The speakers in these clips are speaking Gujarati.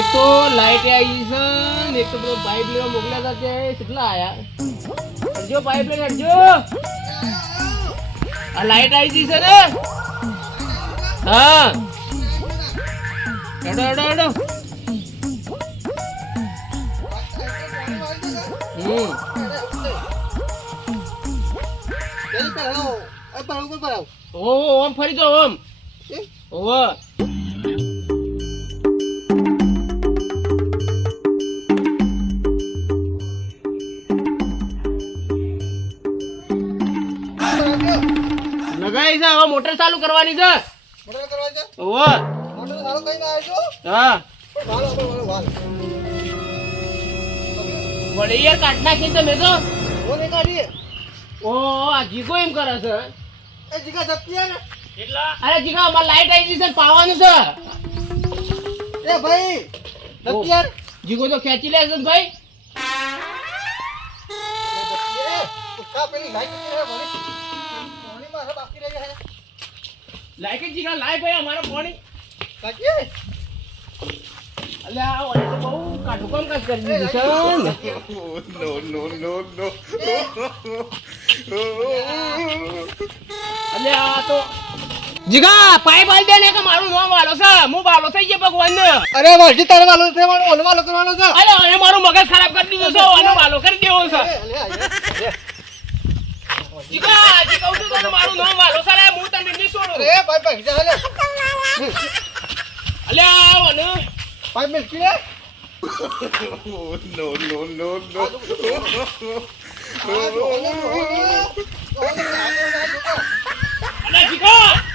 એક તો લાઈટ આવી છે ને એક તો પેલો પાઇપ લેવા મોકલ્યા હતા તે કેટલા આયા હરજો પાઇપ લઈને હરજો આ લાઈટ આવી ગઈ છે ને હા હેડો હેડો હેડો ઓમ ફરી જાઓ ઓમ ઓહો લગાઈ છે હવે મોટર ચાલુ કરવાની છે ઓહો હા વળી યાર કાઢ નાખી તમે તો ઓહો આ જીગો એમ કરે છે અરે જીગા અમાર લાઈટ આવી ગઈ છે પાવાનું છે એ ભાઈ દત્તિયાર જીગો તો ખેંચી લે છે ભાઈ લાઈટ જીગા લાઈ ભાઈ અમારો પાણી અલે આ ઓય તો બહુ કાઢું કામ કાજ કરી દીધું છે અલે આ તો જીગા પાઇપ આલ દે ને કે મારું નામ વાલો છે હું વાલો થઈ ગયો ભગવાન ને અરે વાજી તારે વાલો છે ઓલો વાલો કરવાનો છે અલે હવે મારું મગજ ખરાબ કરી દીધું છે ઓનો વાલો કરી દેવો છે જીગા જી કહું છું તને મારું નામ વાલો છે રે હું તને નહીં છોડું અરે ભાઈ ભાઈ જા લે અલે આ ઓને ભાઈ મિલકી લે અલે જીગા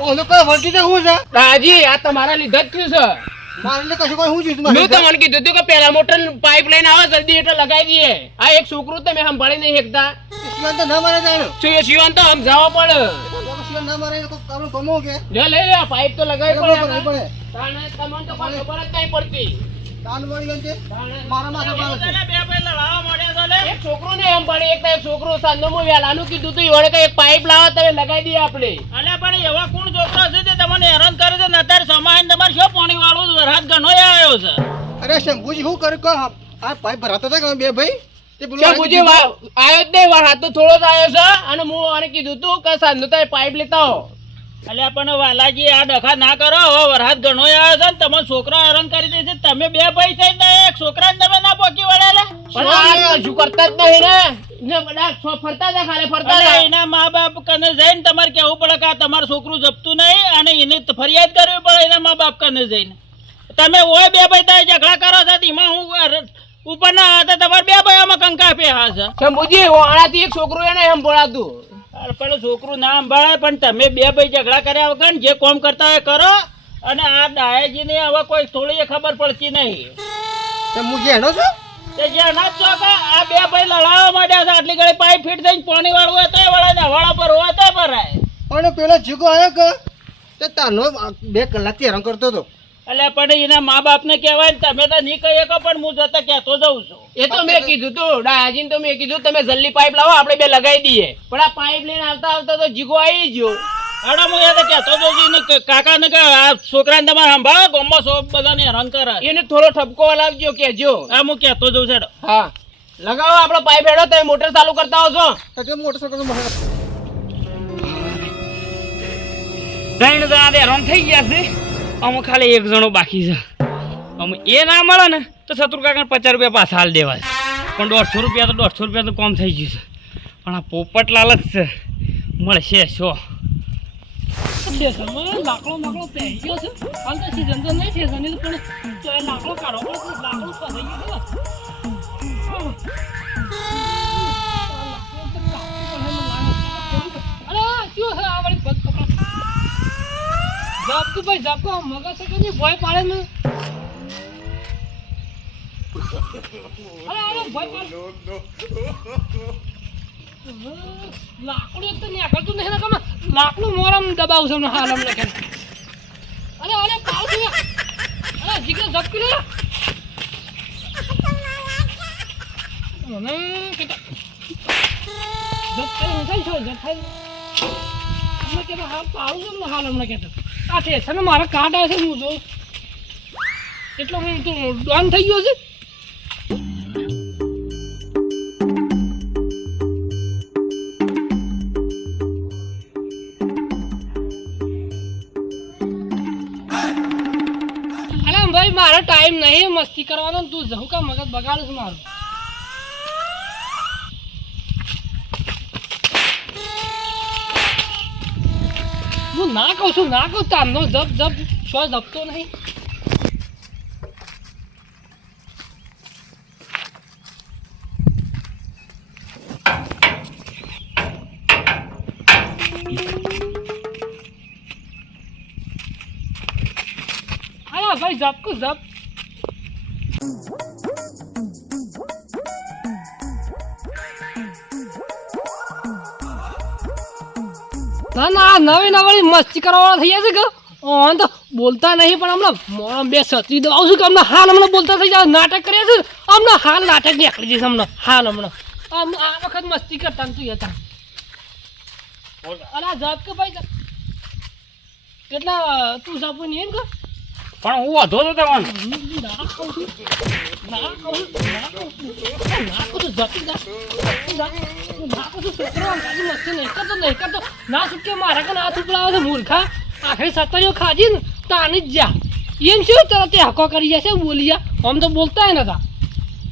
ઓલો કોઈ વળતી તો હું છે દાજી આ તમારા લીધે જ થયું છે મારે એટલે કશું કોઈ હું જોઈતું મેં તમને કીધું હતું કે પેલા મોટર પાઇપ લઈને આવો જલ્દી એટલે લગાવી દઈએ આ એક છોકરું તમે સંભાળી નહીં શકતા શિવાન તો ના મારે જાણો શું એ શિવાન તો સમજાવવા પડે શિવાન ના મારે તો કામ ગમો કે લે લે આ પાઇપ તો લગાવી પડે પડે પડે તાણે તમને તો કોઈ ખબર જ નહીં પડતી તાન વળી ગઈ છે મારા માથે પાડે છે બે બે લડાવા માંડ્યા છે લે એક છોકરો ને સંભાળી એક તો એક છોકરો સાંજનો મો વેલાનું કીધું તું ઈવડે કે એક પાઇપ લાવો તમે લગાવી દઈએ આપણે અલે પણ એવા કોણ છોકરા છે તે તમને હેરાન કરે છે ને અત્યારે સમાન તમારે શું પાણી વાળું વરસાદ ઘણો આવ્યો છે અરે શંભુજી શું કર્યું કહો આ પાઇપ ભરાતા હતા કે બે ભાઈ તે બોલો શંભુજી આયો જ નહીં વાર હાથ તો થોડો જ આવ્યો છે અને હું આને કીધું તું કે સાંજનો તમે પાઇપ લેતા આવો અલે પણ વાલાજી આ ડખા ના કરો હવે વરસાદ ઘણો આવ્યો છે ને તમે છોકરા હેરાન કરી દે છે તમે બે ભાઈ થઈને એક છોકરાને તમે ના પોકી વળેલા પણ આ કશું કરતા જ નહીં ને બધા ફરતા હતા ખાલી ફરતા હતા એના મા બાપ કને જઈને તમારે કેવું પડે કે આ તમારું છોકરું જપતું નહીં અને એને ફરિયાદ કરવી પડે એના મા બાપ કને જઈને તમે ઓય બે ભાઈ તમે ઝઘડા કરો છો એમાં હું ઉપર ના હતા તમારે બે ભાઈઓમાં કંકા પે હા છે શંભુજી આનાથી એક છોકરો એને સંભળાતું પણ છોકરું ના સંભાળે પણ તમે બે ભાઈ ઝઘડા કર્યા વગર જે કોમ કરતા હોય કરો અને આ ડાયાજીને હવે કોઈ થોડી ખબર પડતી નહીં શંભુજી હેડો છો તે જે ના ચોકા આ બે ભાઈ લડાવવા માંડ્યા છે આટલી ઘડી પાઇપ ફીટ થઈને પાણી વાળું હોય તો વળે ને હવાળા પર હોય તો ભરાય પણ પેલો જીગો આવ્યો કે તે તાનો 2 કલાકથી હેરાન કરતો હતો એટલે પણ એના મા બાપને કહેવાય ને તમે તો નહીં કહી શકો પણ હું જતા કહેતો જઉં છું એ તો મેં કીધું તું ડાયાજીને તો મેં કીધું તમે જલ્દી પાઇપ લાવો આપણે બે લગાવી દઈએ પણ આ પાઇપ લઈને આવતા આવતા તો જીગો આવી ગયો અડા હું યાદ કહેતો જઉં કાકા ને કે આ છોકરાને તમારે સંભાળો ગામમાં સૌ બધાને હેરાન કરે એને થોડો ઠપકો લાવજો કેજો હા હું કહેતો જઉં છે હા લગાવો આપણો પાઇપ હેડો તમે મોટર ચાલુ કરતા હો છો તો મોટરસાઇકલ ત્રણ જણા હેરાન થઈ ગયા છે અમે ખાલી એક જણો બાકી છે અમે એ ના મળે ને તો શત્રુ કાકાને 50 રૂપિયા પાછા હાલ દેવા પણ 150 રૂપિયા તો 150 રૂપિયા તો કમ થઈ ગયું છે પણ આ પોપટલાલ જ છે મળશે શું લાકડો માકડો પહેરી ગયો છે હાલ તો સીઝન તો નહીં સીઝન પણ તો એ લાકડો કાઢો પણ લાકડો ફસાઈ ગયો ભાઈ જાપકો મગજ છે કે ભય પાડે ને અરે ભય પાડે લાકડું એક તો નીકળતું નહીં ને કમ લાકડું મોરમ દબાવ છે ને હાલ અમને કે અરે પાવ છે અરે જીગર ઝપકી લે મને કે ઝપકી જખાઈ છો જખાઈ હમણાં કહેતો હાલ પાડું છું ને હાલ હમણાં કહેતો આ છે ને મારા કાર્ડ આવે છે હું જોઉં એટલે હું તું ડોન થઈ ગયો છે અલા ભાઈ મારો ટાઈમ નહીં મસ્તી કરવાનો તું જવું કા મગજ બગાડું છું મારું હું ના કહું છું ના કહું તારનો જપ જપ છો જપતો નહીં અરે ભાઈ જપ કો જપ ના ના નવી નવી મસ્તી કરવાવાળા થઈ જશે કે ઓન તો બોલતા નહીં પણ હમણાં મોડમ બે સત્રી દઉં છું કે હમણાં હાલ હમણાં બોલતા થઈ જાય નાટક કર્યા છે હમણાં હાલ નાટક નીકળી જશે હમણાં હાલ હમણાં આ વખત મસ્તી કરતા તું હતા અરે જપ કે ભાઈ એટલા તું જપ નહીં એમ કે પણ હું વધો તો તમને ના કહું છું ના કહું છું જપી જા ના કહું છું છોકરો ગાડી મસ્તી નહીં કરતો ના છૂટકે મારા કે ના થૂપડાવે છે મૂર્ખા આખરી સત્તરીઓ ખાજી ને તાની જ જા એમ શું તરત તે હકો કરી જશે બોલી જા આમ તો બોલતા નતા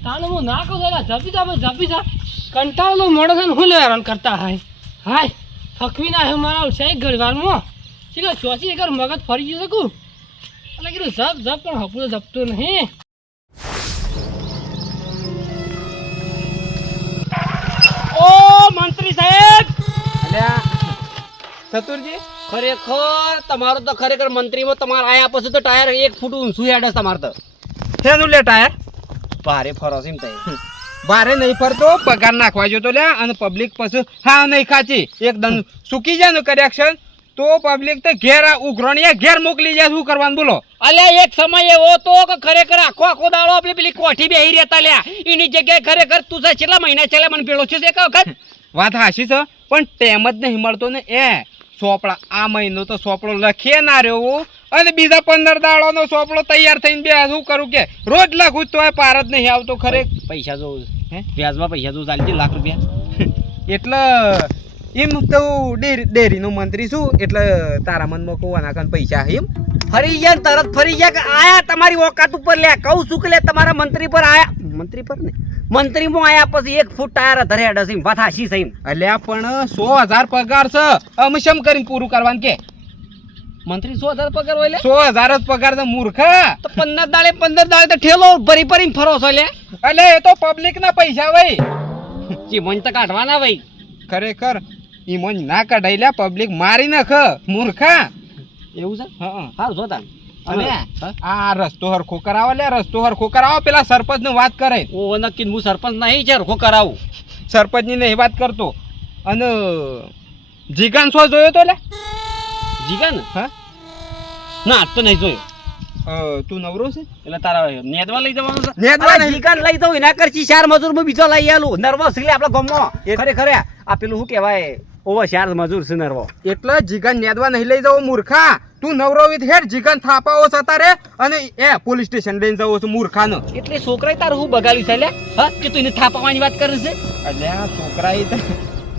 તાને હું ના કહું જપી જા કંટાળો મોડો છે ને હું હેરાન કરતા હાય થકવી ના હે મારા ઉત્સાહી ઘરવારમાં શીખર ચોસી એકર મગજ ફરી જઈ શકું એટલે કીધું જપ પણ હપું જપતો નહીં ઓ મંત્રી સાહેબ ચતુરજી ખરેખર તમારો તો ખરેખર મંત્રીમાં તમારે આયા પછી તો ટાયર 1 ફૂટ ઊંચું હેડે તમારે તો શેનું લે ટાયર ભારે ફરો છે એમ થાય બારે નહીં ફરતો પગાર નાખવા જો તો લે અને પબ્લિક પછી હા નહીં ખાચી એકદમ સૂકી જાય ને કરેક્શન તો પબ્લિક તો ઘેર ઉઘરણીયા ઘેર મોકલી જાય શું કરવાનું બોલો અલ્યા એક સમય એવો તો કે ખરેખર આખો દાડો આપણી પેલી કોઠી બેહી રહેતા લ્યા એની જગ્યાએ ખરેખર તું છે છેલ્લા મહિના છેલ્લા મને પેલો છે એક વખત વાત હાશી છે પણ ટેમ જ નહીં મળતો ને એ સોપડા આ મહિનો તો સોપડો લખીએ ના રહ્યો અને બીજા 15 દાડાનો સોપડો તૈયાર થઈને બે શું કરું કે રોજ લખું તો પાર જ નહીં આવતો ખરે પૈસા જો હે વ્યાજમાં પૈસા જો ચાલતી લાખ રૂપિયા એટલે એમ તો ડેરીનો મંત્રી છું એટલે તારા મનમાં કોવાના કન પૈસા એમ ફરી ગયા ને તરત ફરી ગયા કે આયા તમારી ઓકાત ઉપર લે કહું શું કે લે તમારા મંત્રી પર આયા મંત્રી પર ને મંત્રીમાં આયા પછી 1 ફૂટ ટાયર ધરે હડે વાત હાશી સહી અલ્યા પણ 100,000 પગાર છે અમે શમ કરીને પૂરું કરવાનું કે મંત્રી 100,000 પગાર હોય લે 100,000 જ પગાર તો મૂર્ખા તો 15 દાડે તો ઠેલો ભરી ભરીને ફરો છો લે એટલે એ તો પબ્લિક ના પૈસા ભાઈ જી મન તો કાઢવાના ભાઈ ખરેખર ઈ મન ના કઢાઈ લે પબ્લિક મારી નાખ મૂર્ખા એવું છે હા હારું જોતા અને આ રસ્તો હરખો કરાવો લે રસ્તો હરખો કરાવો પેલા સરપંચ ને વાત કરે ઓ નક્કી હું સરપંચ નહીં છે રખો કરાવું સરપંચ ની નહીં વાત કરતો અને જીગાન શો જોયો તો લે જીગા ને હા ના આજ તો નહીં જોયો તું નવરો છે એટલે તારા નેદવા લઈ જવાનું છે નેદવા નહીં. જીગા લઈ જવું એના કરતી 4 મજૂર બીજો લઈ આલું નર્વસ એટલે આપણા ગામમાં ખરેખર આ પેલું શું કહેવાય ઓવર 4 મજૂર છે નર્વો એટલે જીગાન નેદવા નહીં લઈ જાવ મૂર્ખા તું નવરો વિથ હેડ જીગાન થાપાઓ સતા રે અને એ પોલીસ સ્ટેશન લઈને જવો છે મૂર્ખાનો એટલે છોકરાએ તારું હું બગાડ્યું છે લે હા કે તું એને થાપાવાની વાત કરે છે અલ્યા છોકરાએ તો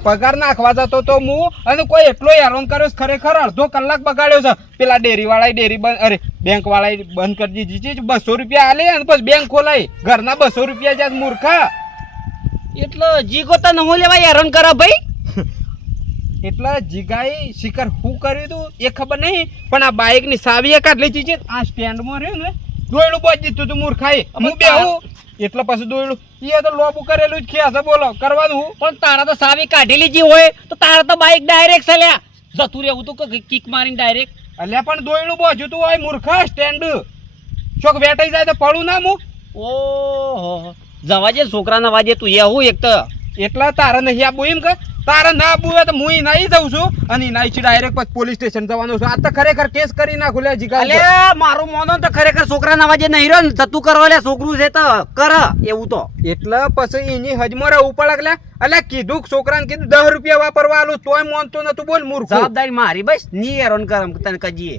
પગાર નાખવા જતો તો હું અને કોઈ એટલો હેરાન કર્યો છે ખરેખર અડધો કલાક બગાડ્યો છે પેલા ડેરી વાળાએ ડેરી બંધ અરે બેંક વાળાએ બંધ કરી દીધી છે 200 રૂપિયા આલે અને પછી બેંક ખોલાઈ ઘરના 200 રૂપિયા જાય મૂર્ખા એટલે જીગો તો ન લેવાય હેરાન કરે ભાઈ એટલે જીગાએ શિખર શું કર્યું તું એ ખબર નહીં પણ આ બાઇક ની સાવીએ કાઢલી છે આ સ્ટેન્ડ માં રહ્યું ને દોયડું બોજ દીધું તું મૂર્ખાએ હું બેહું એટલે પછી દોયડું એ તો લોબુ કરેલું જ ખેસ બોલો કરવાનું હું પણ તારા તો સાવી કાઢેલી જે હોય તો તારા તો બાઈક ડાયરેક્ટ ચાલ્યા જતું રહેવું તું કે કિક મારીને ડાયરેક્ટ અલ્યા પણ દોયડું બોજ્યું તું હોય મૂર્ખા સ્ટેન્ડ ચોક વેટાઈ જાય તો પડું ના હું ઓહો જવા જે છોકરાના વાજે તું એવું એક તો એટલા તારે નહીં આપવું એમ કે તારે ના બુએ તો હું નહીં જાઉં છું અને નાઈ ડાયરેક્ટ પછી પોલીસ સ્ટેશન જવાનું છું. આ તો ખરેખર કેસ કરી નાખું લે જીગા. અલે મારું મોનો તો ખરેખર છોકરાના વાજે નહીં રહ્યો ને જતું કરવા લે છોકરું છે તો કર એવું તો એટલે પછી એની હજમોરે ઉપડક લે. અલે કીધું કે છોકરાને કીધું 10 રૂપિયા વાપરવા આલું તોય માનતો નતું. બોલ મૂર્ખ. જવાબદારી મારી બસ ની હેરાન કરમ તને કજીએ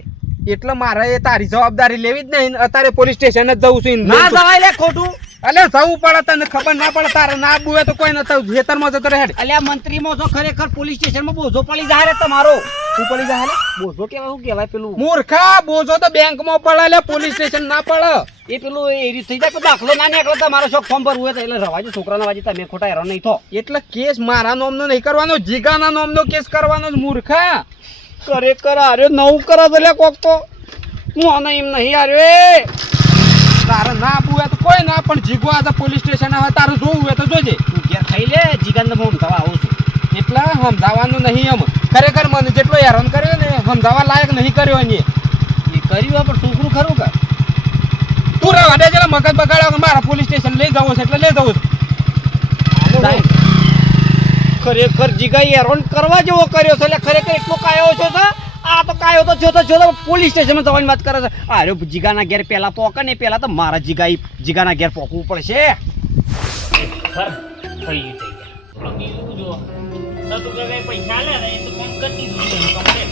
એટલે મારે એ તારી જવાબદારી લેવી જ નહીં. અત્યારે પોલીસ સ્ટેશન જ જવું છું. ના જવાય લે ખોટું. અલે જવું પડે તને ખબર ના પડે. તારે ના બુએ તો કોઈ નતો ખેતરમાં જતો રહે. અલ્યા મંત્રીમાં જો ખરેખર પોલીસ સ્ટેશનમાં બોજો પડી જાય રે તમારો. શું પડી જાય? બોજો કેવાય શું કહેવાય પેલું મૂર્ખા, બોજો તો બેંકમાં પડે લે, પોલીસ સ્ટેશન ના પડે. એ પેલું એ રીત થઈ જાય કે દાખલો ના નીકળે તમારો શોખ ફોર્મ ભરવું હોય તો એટલે રવાજો છોકરાના વાજે તમે ખોટા હેરાન નહીં થો. એટલે કેસ મારા નામનો નહીં કરવાનો, જીગાના નામનો કેસ કરવાનો જ મૂર્ખા. ખરેખર આર્યો નવું કરે છે લે કોક તો. હું આને એમ નહીં આર્યો. તારે ના બુએ તો કોઈ ના, પણ જીગો આજે પોલીસ સ્ટેશન આવે તારું જોવું હોય તો જોજે. તું ઘેર ખાઈ લે જીગાને હું થવા આવું છું. એટલે સમજાવવાનું નહીં. એમ ખરેખર મને જેટલો હેરાન કર્યો ને સમજાવવા લાયક નહીં કર્યો એને. એ કર્યું પણ છોકરું ખરું કે તું રવા દે, જેલા મગજ બગાડ્યો. મારા પોલીસ સ્ટેશન લઈ જવું છે એટલે લઈ જવું છે. ખરેખર જીગાઈ હેરાન કરવા જેવો કર્યો છે એટલે ખરેખર એટલો કાયો છો તો આ તો કાયો તો જો પોલીસ સ્ટેશનમાં જવાની વાત કરે છે. અરે જીગાના ઘેર પેલા પોકે ને પેલા તો મારા જીગાના ઘેર પોકવું પડશે. સર થઈ ગયું થોડું બીજું જો તો કઈ પૈસા લે ને એ તો કોમ કરી દીધું કમ્પ્લીટ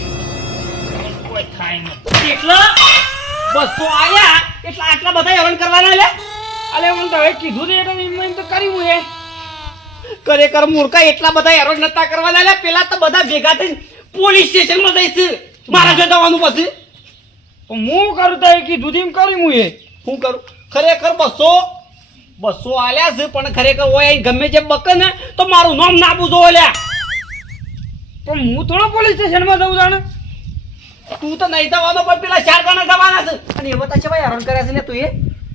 કોઈ થાય નહીં. એટલા 200 આયા એટલા આટલા બધા હેરાન કરવાના લે. અલે મને તો હવે કીધું ને એટલે એમ તો કર્યું એ. ખરેખર મૂર્ખા એટલા બધા હેરાન નતા કરવાના લે. પેલા તો બધા ભેગા થઈને પોલીસ સ્ટેશનમાં જઈશ મારા જો જવાનું પછી. પણ હું કરું તો એ કીધું તેમ કર્યું હું એ. શું કરું? ખરેખર 200 આલ્યા છે પણ ખરેખર ઓય અહીં ગમે જે બકે ને તો મારું નામ ના પૂછો લ્યા. પણ હું થોડો પોલીસ સ્ટેશનમાં જઉં જાણે. તું તો નહીં જવાનો પણ પેલા 4 જણા જવાના છે અને એ બધા છે ભાઈ હેરાન કર્યા છે ને તું એ.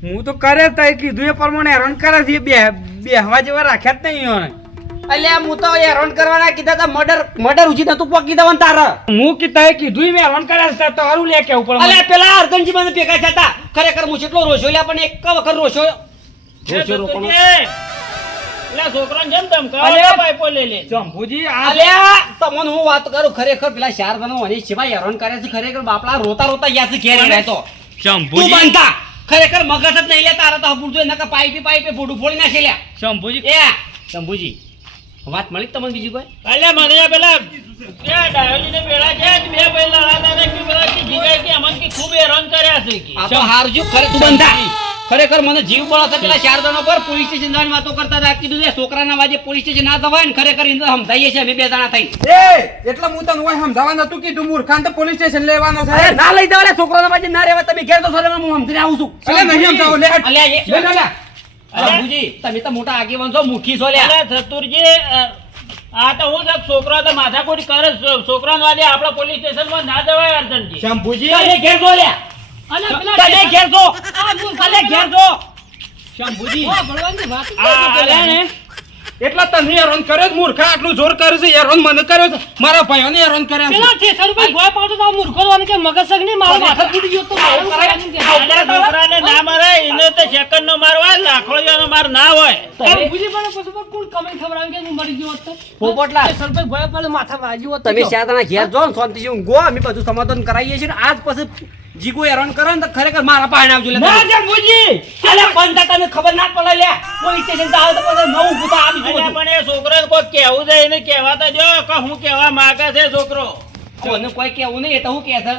હું તો કરે તો એ કીધું એ પ્રમાણે હેરાન કરે છે. બેહવા જેવા રાખ્યા જ નહીં એને. અલ્યા હું તો હેરાન કરવાના કીધા તા મર્ડર ઉજી નતું પોકી દેવાનું તારા. હું કીધા એ કીધું મેં હેરાન કર્યા છે તો હારું લે કેવું પડે. અલ્યા પેલા અર્જનજી મને ભેગા થતા ખરેખર હું કેટલો રોશો લ્યા પણ એક વખત રોશો રોકવાનો. એટલે છોકરાને જેમ તેમ કહો પાઇપો લે લે જંભુજી. અલ્યા તમને હું વાત કરું ખરેખર પેલા 4 જણા મને સિવાય હેરાન કર્યા છે. ખરેખર બાપલા રોતા રોતા ગયા છે ઘેર રહેતો. તું બનતા ખરેખર મગજ જ નહીં લે તારા તો હબુર જોઈ નકા પાઇપે ફોડું ફોડી નાખી લ્યા. શંભુજી એ શંભુજી વાત મળી તમને બીજી કોઈ? અલ્યા મને પેલા કે ડાયોલીને બેડા છે જ બે પહેલા લડાતા ને કે પેલા કે જીગાય કે અમન કે ખૂબ હેરાન કર્યા છે કે આ તો હારજુ તું બંધા. ખરેખર મને જીવ બળો છે પેલા 4 જણા પર પોલીસ સ્ટેશન જવાની વાતો કરતા હતા. કીધું છે છોકરાના વાજે પોલીસ સ્ટેશન ના જવાય ને ખરેખર ઇન્દર સમજાઈએ છે અમે 2 જણા થઈ. એટલે હું તને ઓય સમજાવવા નતું કીધું. મૂર્ખાન તો પોલીસ સ્ટેશન લેવાનો છે. અરે ના લઈ જાવ લે છોકરાના વાજે ના રહેવા તમે ઘેર તો સરે હું સમજીને આવું છું. અલે નહીં સમજાવો લે. અલ્યા એ લે લે લે. શંભુજી તમે તો મોટા આગેવાન છો મુખી છો લ્યા. અલ્યા ચતુરજી આ તો હું સાહેબ છોકરા તો માથાકૂટ કરે છોકરાનો વાજે આપણા પોલીસ સ્ટેશનમાં ના જવાય અર્જનજી. શંભુજી તમે ઘેર જો લ્યા. અને પેલા તમે ઘેર જો. આ હું તમે ઘેર જો. શંભુજી હો, ભણવાની વાત જ આ નથી અલ્યા ને એટલા તને હેરાન કર્યો છે મૂર્ખા. આટલું જોર કરે છે. હેરાન મને કર્યો છે. મારા ભાઈઓને હેરાન કર્યા પેલા છે. ઠેસરભાઈ ગોય પાડતો તો આ મૂર્ખોને કે મગજ સગ નહીં મારો માથા ફૂટી ગયો તો મારું કરવાનું કે. આપણા છોકરાને ના મારે એને તો સેકન્ડ નો માર હોય લાખોળિયાનો માર ના હોય. તમે ભૂલી પણ પછી પણ કોણ કમેન્ટ ખબર કે હું મરી ગયો હોત તો. પોપટલાલ. ઠેસરભાઈ ગોય પાડે માથા વાગ્યું હોત તો. તમે 4 જણા ઘેર જો ને શાંતિથી ઊંઘો. અમે બધું સમાધાન કરાવીએ છીએ ને આજ પછી જીગો હેરાન કરો ને તો ખરેખર મારા પાસે આવજો લે. ના જંબુજી અલે બંધા તને ખબર ના પડે લે. પોલીસ સ્ટેશન જાવ તો પછી નવું ભૂતા આવી અલ્યા જવું. પણ એ છોકરાને કોઈ કહેવું છે એને કહેવા તો જો કે હું કહેવા માંગે છે છોકરો. કોને કોઈ કેવું નહીં એ તો હું કહે છે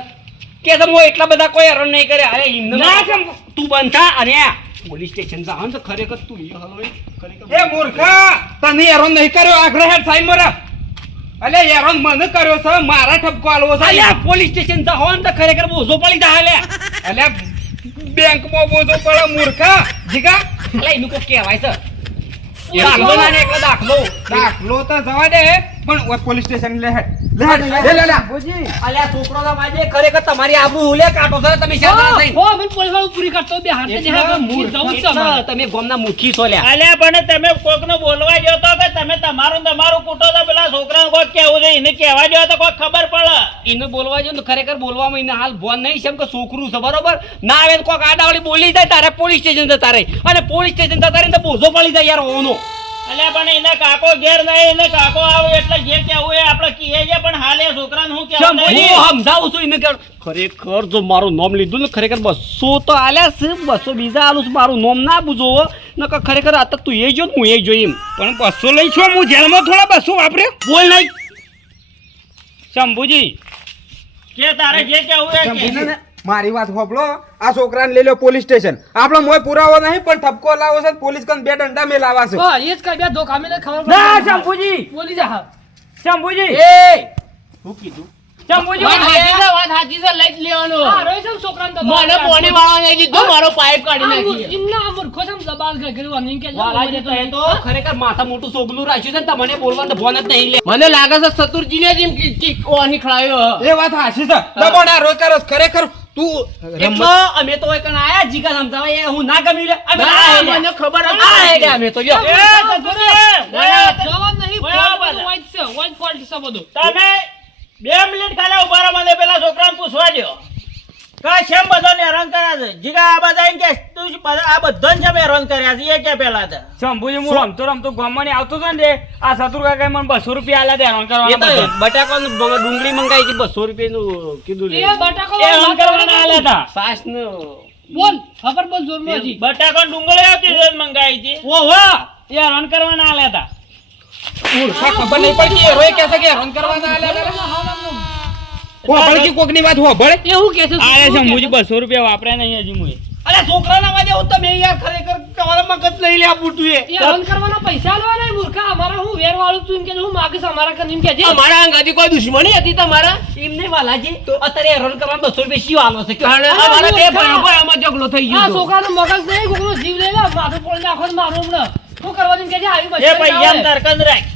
કે તો હું એટલા બધા કોઈ હેરાન નહીં કરે. અરે એમને ના તું બંધા અને પોલીસ સ્ટેશન જાવ ને તો ખરેખર તું એ હલવે ખરેખર એ મૂર્ખા તને હેરાન નહીં કર્યો. આગ્રહ હેડ સાઈન મરા. અલે હેરાન મને કર્યો છે. મારા ઠપકો આલવો છે. અલ્યા પોલીસ સ્ટેશન જાવ ને તો ખરેખર બોજો પડી જાય લે. અલે બેંકમાં બોજો પડે મૂર્ખા. જીગા અલે એનું કોઈ કહેવાય છે દાખલો ના ને એકલો દાખલો. દાખલો તો જવા દે પણ ઓય પોલીસ સ્ટેશન લે હેડ. લે હેડ. લે લે લે. અલ્યા છોકરો ના વાજે ખરેખર તમારી આબરૂ હુલે કાઢો છે તમે શાળા થઈ. હો મને પોલીસ વાળું પૂરી કરતો બે હાથે એટલા જવું જ છે એટલા અમારે. તમે ગામના મુખી છો લ્યા. અલ્યા પણ તમે કોકને બોલવા ગયો તો કે તમે તમારું કૂટો તો પેલા છોકરાને કોઈ કહેવું છે એને કહેવા ગયો તો કોઈ ખબર પડે. એને બોલવા જો ને ખરેખર બોલવામાં એને હાલ ભોન નહીં છે કે છોકરું છે બરોબર ના આવે ને કોક આડાવાળી બોલી જાય તારે પોલીસ સ્ટેશન જતા રહે અને પોલીસ સ્ટેશન જતા રહે તો બોજો પડી જાય યાર હોનો. અલ્યા પણ એને કાકો ઘેર નહીં, એને કાકો આવે એટલે જે કહેવું એ આપણે કહીએ છીએ, પણ હાલ એ છોકરાને હું કહેવું નહીં. હું સમજાવું છું એને કે ખરેખર જો મારું નામ લીધું ને ખરેખર 200 તો આલ્યા છે, 200 બીજા આલું છું, મારું નામ ના પૂછો નકર ખરેખર આ તો તું એ જો ને હું એ જોઈ એમ પણ 200 લઈ છો, હું જેલમાં થોડા 200 વાપર્યો. બોલ નહીં. શંભુજી કે તારે જે કહેવું એ કે. ને મારી વાત હોભળો, આ છોકરાને લઈ લો પોલીસ સ્ટેશન. આપણો મોય પુરાવો નહીં પણ ઠપકો લાવો છે, પોલીસ કન 2 ડંડા મેલાવા છે. હા એ જ કઈ બે ધોકા મેલે ખબર ના પડે. શંભુજી, બોલી જા હા. શંભુજી, શું કીધું? શંભુજી વાત સાચી છે, લઈ જ લેવાનો. હા રોય છે છોકરાને તો મને પોણી વાળવા નહીં દીધો, મારો પાઇપ કાઢી નાખી. ઇન્ના મૂર્ખો છે દબાલ ગગરવા નહીં કે વાલાજી તો એ તો ખરેખર માથા મોટું સોગલું રાખ્યું છે ને તમને બોલવાનું ફોન જ નહીં લે. મને લાગે છે સતુરજીને જેમ ઓની ખડાયો. એ વાત હાચી છે. દબો ના રોય કરસ ખરેખર તું એટલો અમે તો એક આયા જીગા સમજાવા એ હું ના ગમી લે અમે ના ના, આયા. મને ખબર જ આ આયા લે અમે તો લ્યો. જવાબ નહીં વાઇટ છે, વાઇટ ફોલ્ટ છે બધું. તમે 2 મિનિટ ખાલી ઉભા રહો, મને પેલા છોકરાને પૂછવા દો કે શેમ બધાને હેરાન કર્યા છે. જીગા આ બધા એમ કે તું જ આ બધાને શેમ હેરાન કર્યા છે એ કે પેલા તો. શંભુજી, હું રમતો ગામમાં ને આવતો હતો ને આ શત્રુ કાકાએ મને 200 રૂપિયા આલ્યા હતા હેરાન એ તો કરવાના. બટાકાનું ડુંગળી મંગાઈ હતી 200 રૂપિયાનું કીધું લે. એ બટાકો હેરાન કરવાના આલ્યા હતા. સાસનું બોલ ખબર બોલ જોરમાં હજી. બટાકા ડુંગળી આવતી રોજ મંગાવી હતી. ઓહો, એ હેરાન કરવાના આલ્યા હતા. મૂર્ખા ખબર નહીં પડતી. એ રોય કહેશે કે હેરાન કરવાના આલ્યા. હોભળ કોકની વાત હોભળ. એવું કે છે આયા શંભુજી 200 રૂપિયા વાપર્યા નહીં હજી મુએ. અરે છોકરાના વાજે હું તમે યાર ખરેખર તમારા મગજ નહીં લે આ બુટું એ. એ હરણ કરવાના પૈસા લેવાના નહીં મૂર્ખા. અમારા હું વેર વાળું તું એમ કે હું માગીશ અમારા કન એમ કે છે. અમારા અંગાથી કોઈ દુશ્મની હતી તમારા એમ નહીં વાલાજી અત્યારે હેરાન કરવાના 200 રૂપિયા શી આલો છે કે અમારા બે ભાઈઓ આમાં ઝઘડો થઈ આ ગયો છોકરાનું મગજ નહીં, કોકનો જીવ લઈ લે, માથું પોડી નાખો ને મારો હમણાં. શું કરવા દે એમ કે છે, આવી એ મસ્તી પૈયા આવે. તરકંદ રાખ.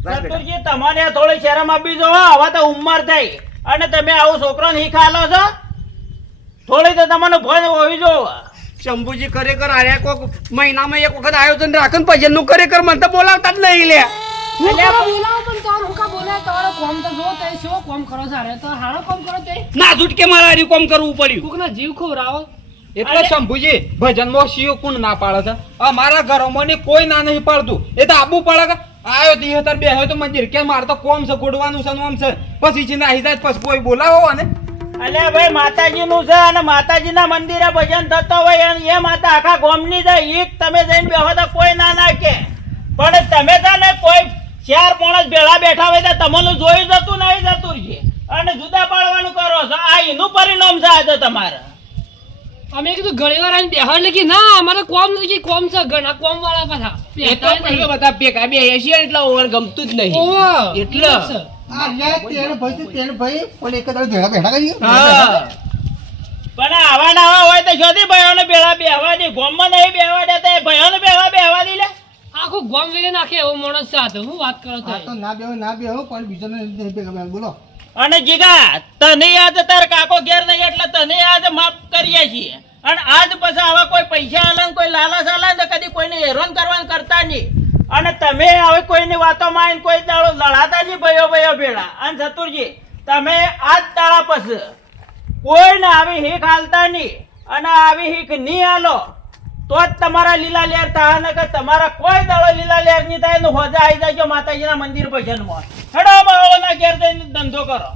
સતુરજી, તમારે થોડી શરમ આપી જો. હવે તો ઉંમર થઈ અને તમે આવું છોકરાને હીખ આલો છો, થોડી તો તમને ભય હોવી જો. શંભુજી ખરેખર આર્યા કોક મહિનામાં એક વખત આયોજન રાખે ને પછી એનું ખરેખર મને તો બોલાવતા જ નહીં લે. હું કાં બોલાવો પણ તાર હું કાં બોલાય? તમારો કોમ તો જો તે શો કોમ કરો સારે તો હારો કોમ કરો તે ના છૂટકે મારે હારી કોમ કરવું પડ્યું. કોકના જીવ ખવરાવો. એટલે શંભુજી ભજનમાં શિવ કોણ ના પાડે છે? અમારા ઘરોમાં ની કોઈ ના નહીં પાડતું. એ તો આબુ પડે કે આયો દિહતર બેહ્યો તો મંદિર કે મારે તો કોમ છે, ગોડવાનું છે, નોમ છે, પછી છે નાહી જાય પછી કોઈ બોલાવો ને. અલ્યા ભાઈ, માતાજીનું છે અને માતાજીના મંદિરે ભજન થતો હોય અને એ માતા આખા ગામની જાય. એક તમે જઈને બેહો તો કોઈ ના નાખે, પણ તમે તો ને કોઈ 4 માણસ ભેળા બેઠા હોય તો તમને જોઈ જતું નહીં જતું છે અને જુદા પાડવાનું કરો છો. આ એનું પરિણામ છે આજે તમારે. અમે કીધું ઘણી વાર આવીને બેહાડ ને કે ના અમારે કોમ નથી, કોમ છે ઘણા કોમ વાળા પાછા બેહતા નહીં. બધા ભેગા બે એસી એટલે ઓવર ગમતું જ નહીં. ઓહો, એટલે. એવું છે. હા. પણ આવા નવા હોય તો શોધી ભાઈઓને ભેળા બેહવા દે. ગામમાં નહીં બેહવા દેતા, એ ભાઈઓને બેહવા દે લે. આખું ગોમ વેરી નાખે એવો માણસ છે આ તો. હું વાત કરો છો બોલો. અને જીગા, તને યાદ તાર કાકો ઘેર નહીં એટલે તને યાદ માફ કરીએ છીએ. અને આજ પછી આવા કોઈ પૈસા આલે ને કોઈ લાલચ આલે ને તો કદી કોઈને હેરાન કરવાનું કરતા નહીં. અને તમે હવે કોઈની વાતોમાં આવીને કોઈ દાડો લડાતા નહીં ભાઈઓ ભેળા. અને ચતુરજી, તમે આજ દાડા પછી કોઈને આવી હીખ હાલતા નહીં અને આવી હીખ નહીં હાલો તો જ તમારા લીલા લેર થાય ને કે તમારા કોઈ દાડો લીલા લેર નહીં થાય ને હોજા આવી જાય માતાજીના મંદિર ભજનમાં. હેડો બાળોના ઘેર જઈને ધંધો કરો.